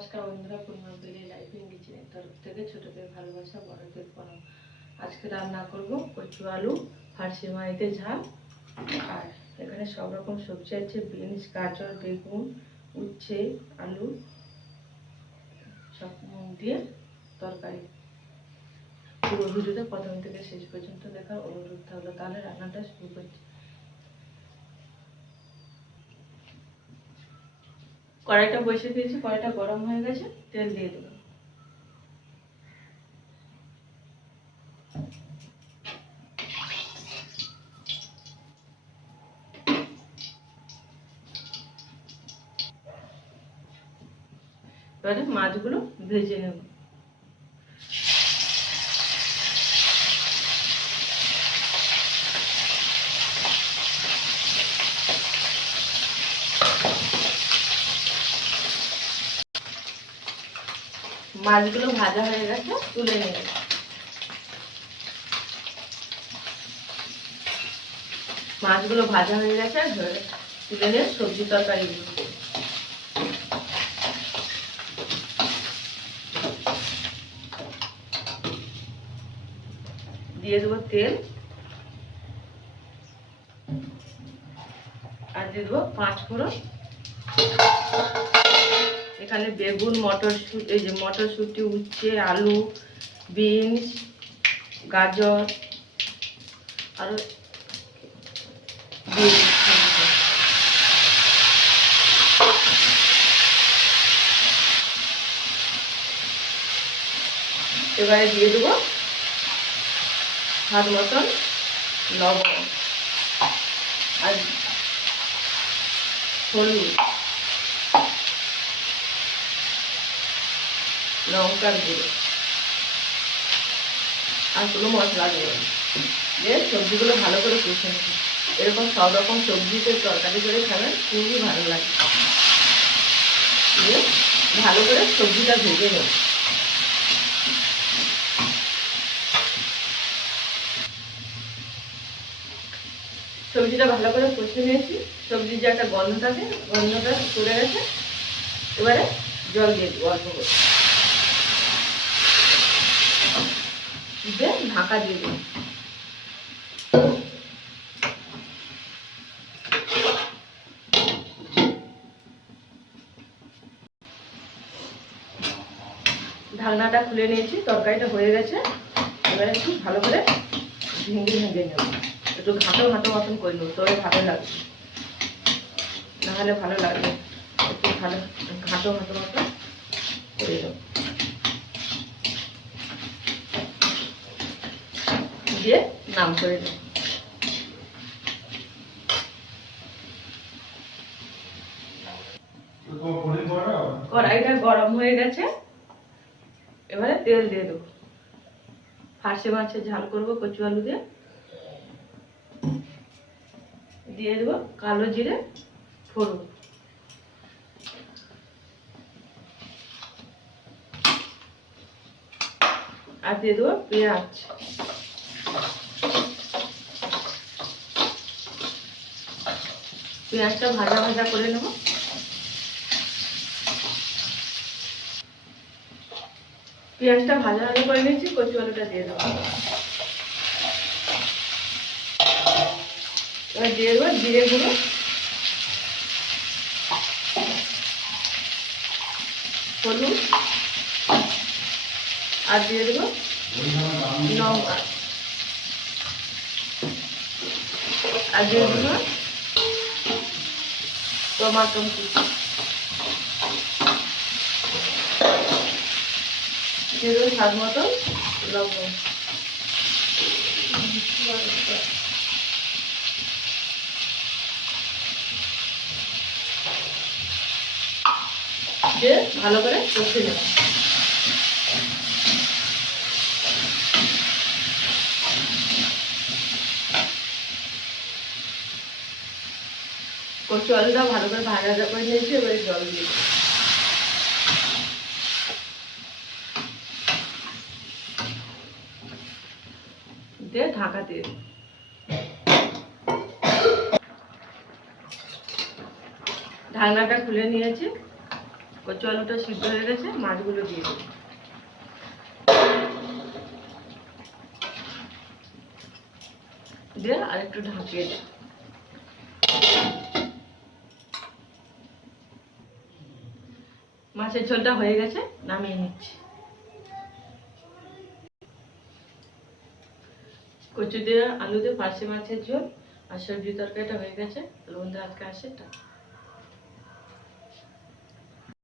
নমস্কার বন্ধুরা, পূর্ণিমা বেলি লাইফ ইন কিচেনের তরফ থেকে ছোটদের ভালোবাসা বড়দের প্রণাম। আজকে রান্না করব কচু আলু ফার্সি মাইতে ঝাল। আর এখানে সব রকম সবজি আছে, বিনস, গাজর, বেগুন, উচ্ছে, আলু সব দিয়ে তরকারি। পুরো ভিডিওটা প্রথম থেকে শেষ পর্যন্ত দেখার অনুরোধ থাকলো। তাহলে রান্নাটা শুরু করছি। কড়াইটা বসিয়ে দিয়েছি, কড়াইটা গরম হয়ে গেছে, তেল দিয়ে দেবো। এবারে মাছগুলো ভেজে নেব। মাছগুলো ভাজা হয়ে গেছে, তুলে নেব। মাছগুলো ভাজা হয়ে গেছে, তুলে নিয়ে সবজি তরকারিগুলো দিয়ে দেবো। তেল আর দিয়ে দেবো 5 ফোড়ন। এখানে বেগুন, মটরশুঁটি, উচ্ছে, আলু, বিনস, গাজর আরো দিয়ে এবারে দিয়ে দেবো স্বাদ মতন লবণ আর হলুদ, লঙ্কার গুঁড়ো আর কোনো মশলা দেবো। দিয়ে সবজিগুলো ভালো করে কষে নেব। এরকম সব রকম সবজিতে তরকারি করে খাবেন, খুবই ভালো লাগে। দিয়ে ভালো করে সবজিটা ভেজে নেব। সবজিটা ভালো করে কষে নিয়েছি। সবজির যে একটা গন্ধ থাকে, গন্ধটা চলে গেছে। এবারে জল দিয়ে দেবো অল্প করে, দিয়ে ঢাকা দিয়ে দেবো। ঢাকনাটা খুলে নিয়েছি, তরকারিটা হয়ে গেছে। এবারে একটু ভালো করে ভেঙে ভেঙে নেব, একটু ঘাটো ঘাটো মতন করে নেব, তবে ভালো লাগবে, নাহলে ভালো লাগবে। একটু ভালো ঘাটো ঘাটো মতন করে নেব, দিয়ে নাম করে নেব। কড়াইটা গরম হয়ে গেছে, এবারে তেল দিয়ে দেবো। ফার্সি মাছের ঝাল করবো কচু আলু দিয়ে। দিয়ে দেবো কালো জিরে ফোড়ন, আর দিয়ে দেবো পেঁয়াজ। পেঁয়াজটা ভাজা ভাজা করে নেব। পেঁয়াজটা ভাজা ভাজা করে নিয়েছি, কচু আলুটা দিয়ে দেবো। এবার দিয়ে দেবো জিরে গুঁড়ো, হলুদ, আর দিয়ে দেবো লঙ্কা, আর দিয়ে দেবো টমাটো কুচি, দিয়ে দেবো স্বাদ মতো লবণ। দিয়ে ভালো করে কষে নেব। কচু আলুটা ভালো করে ভাজা করে নিয়েছি, এবারে জল দিয়ে দেবো। দিয়ে ঢাকা দিয়ে দেবো। ঢাকনাটা খুলে নিয়েছি, কচু আলুটা সিদ্ধ হয়ে গেছে, মাছগুলো দিয়ে দেবো। দিয়ে আর একটু ঢাকিয়ে দেব। মাছের ঝোলটা হয়ে গেছে, নামিয়ে নিচ্ছি। কচু দিয়ে আলু দিয়ে পার্শে মাছের ঝোল আর সবজি তরকারিটা হয়ে গেছে। বন্ধুরা আজকে আসে।